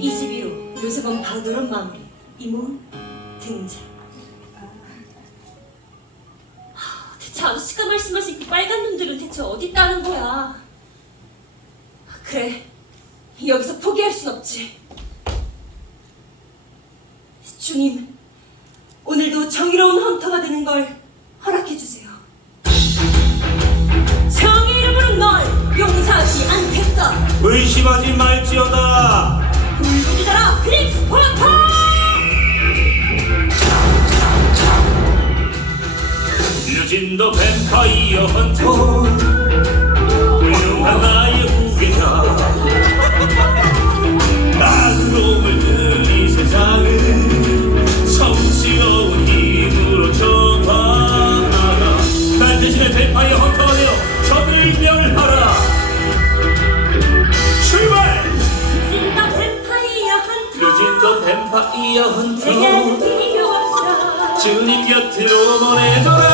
22호 요셉원 바그런 마무리 이몸 등장. 하, 대체 아저씨가 말씀하신 그 빨간 눈들은 대체 어디 있다는 거야? 아, 그래 여기서 포기할 순 없지. 주님 오늘도 정의로운 헌터가 되는 걸 허락해 주세요. 정의를 부른 널 용서하지 않겠다. 의심하지 말지어다 진도 뱀파이어 헌터. 훌륭한 나의 후계자 나그로움을 들이 세상을 성스러운 힘으로 정화하라. 날 대신에 뱀파이어 헌터가 되어 적을 멸하라. 출발! 찐더 뱀파이어 헌터. 유진도 뱀파이어 헌터. 주님 곁으로 보내줘라